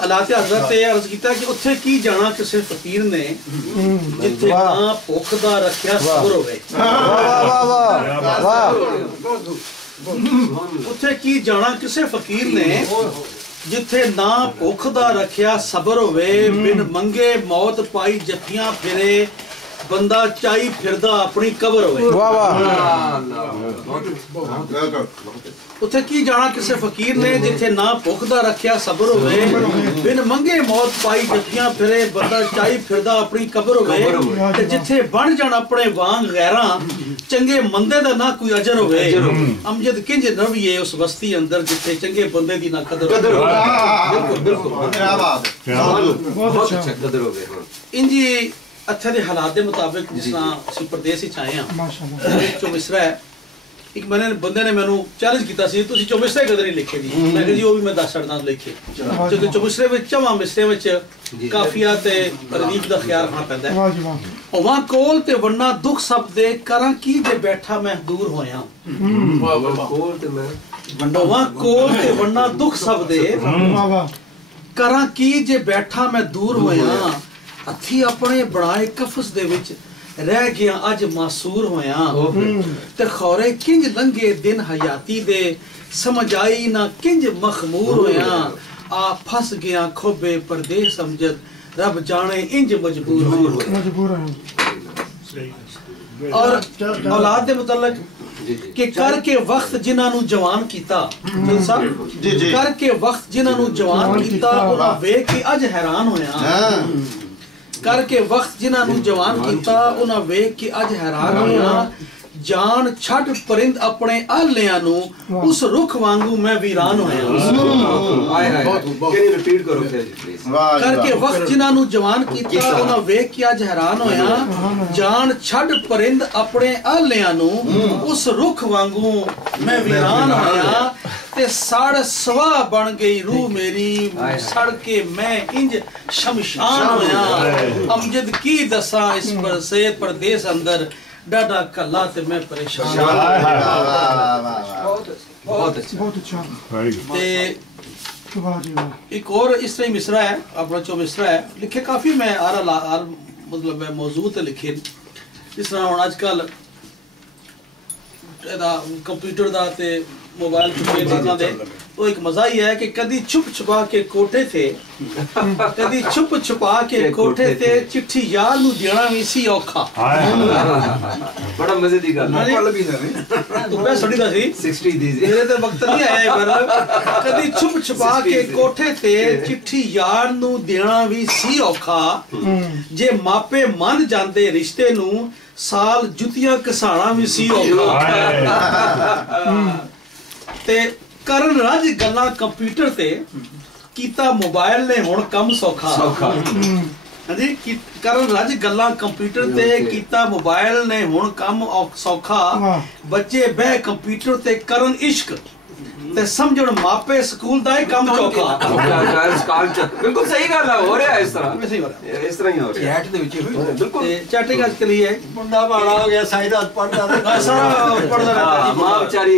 अलाते हज़रत ने अर्ज़ किया कि उत्थे की जाना किसी फकीर ने जिथे ना भुख दा रखिया सबर होवे। उत्थे की जाना किसी फकीर ने जिथे ना भुख दा रखिया सबर होवे, बिन मंगे मौत पाई जफियां फिरे, बंदा चाई फिरदा अपनी कबर होवे। उत्थे की जाना किसी फकीर ने जिथे ना भुख दा रखिया सबर होवे, बिन मंगे मौत पाई जफियां फिरे, बंदा चाई फिरदा अपनी कबर होवे। ते जिथे बन जान अपने वांग गैरां, चंगे मंदे दा ना कोई अजर होवे। अमजद किंज रविए उस बस्ती अंदर जिथे चंगे बंदे दी ना कदर होवे। बिल्कुल बिल्कुल क्या बात है, बहुत अच्छा कदर होवे। इंजी अच्छे दे हालात के मुताबिक जिस तरह ਅਸੀਂ ਪ੍ਰਦੇਸ ਵਿੱਚ ਆਏ ਹਾਂ ਮਾਸ਼ਾਅੱਲਾ ਚੌਮਿਸਰਾ ਹੈ ਇੱਕ ਬੰਦੇ ਨੇ ਮੈਨੂੰ ਚੈਲੰਜ ਕੀਤਾ ਸੀ ਤੁਸੀਂ ਚੌਮਿਸਰੇ ਕਦਰ ਨਹੀਂ ਲਿਖੇ ਜੀ ਮੈਂ ਕਿਹਾ ਜੀ ਉਹ ਵੀ ਮੈਂ ਦੱਸ ਸਕਦਾ ਲਿਖੇ ਕਿਉਂਕਿ ਚੌਮਿਸਰੇ ਵਿੱਚ ਚਵਾਂ ਮਿਸਰੇ ਵਿੱਚ ਕਾਫੀਆ ਤੇ ਰਦੀਫ ਦਾ ਖਿਆਲ ਰੱਖਣਾ ਪੈਂਦਾ ਹੈ ਵਾਹ ਜੀ ਵਾਹ ਹੋਵਾਂ ਕੋਲ ਤੇ ਵੰਨਾ ਦੁੱਖ ਸਭ ਦੇ ਕਰਾਂ ਕੀ ਜੇ ਬੈਠਾ ਮੈਂ ਦੂਰ ਹੋਇਆ ਵਾਹ ਵਾਹ ਕੋਲ ਤੇ ਮੈਂ ਹੋਵਾਂ ਕੋਲ ਤੇ ਵੰਨਾ ਦੁੱਖ ਸਭ ਦੇ ਵਾਹ ਵਾਹ ਕਰਾਂ ਕੀ ਜੇ ਬੈਠਾ ਮੈਂ ਦੂਰ ਹੋਇਆ हथी अपने बनाए कफस दे विच रह गया अज मासूर होया ते खौरे किंज लंघे दिन हयाती दे समझ आई ना किंज मखमूर होया आ फस गया खोबे परदेस समझत रब जाने इंज मजबूर होया। और औलाद दे मुतल्लक कि करके वक्त जिन्हां नू जवान कीता करके वक्त जिन्हां नू जवान कीता उन्हां वेख के अज हैरान होया करके वक्त जिन्हां नू जवान कीता उन्हां वेख के अज हैरान होया जान छड़ परिंद अपने आलियां नू उस रुख वांगू मैं वीरान होया रिपीट करो करके वक्त जिन्हां नू जवान कीता उन्हां वेख के अज हैरान होया जान छड़ परिंद अपने आलियां नू उस रुख वांगू मैं वीरान होया ते सड़ सवा बन गई रूह मेरी सड़ के मैं इंज शमशान होया अमजद की दसा इस पर से परदेस अंदर डाडा कला ते मैं परेशान बहुत अच्छा ते एक और इस तरह मिसरा है अपना जो मिसरा है लिखे काफी मैं मतलब मैं मौजूद है लिखे इस तरह हुण आजकल कंप्यूटर दा ते मोबाइल चीज़ों दे तो एक मजा ही है कि कदी छुप छुपा के कोठे थे कदी छुप छुपा के कोठे थे चिट्ठी यार नू देना भी सी औखा बड़ा मजे दी गल पल भी नहीं तू पे सड़ी दा सी 60 दी मेरे ते वक्त नहीं आया पर कदी छुप छुपा के कोठे थे चिट्ठी यार नू देना भी सी औखा जे मापे मन जांदे रिश्ते नू साल जुतियां घसाना भी सी औखा ते करन रज गल्लां कंप्यूटर ते कीता मोबाइल ने हुण कम सौखा हां जी करन रज गल्लां कंप्यूटर ते कीता मोबाइल ने हुण कम सौखा बच्चे बह कंप्यूटर ते करन इश्क ते समझण मापे स्कूल दा ही काम चौखा बिल्कुल सही गल है हो रहा है इस तरह ही हो रहा है चैट दे विच बिल्कुल चैटिंग आज के लिए मुंडा वाला हो गया साइड हाथ पढ़दा सारा पढ़दा रहता मां बेचारी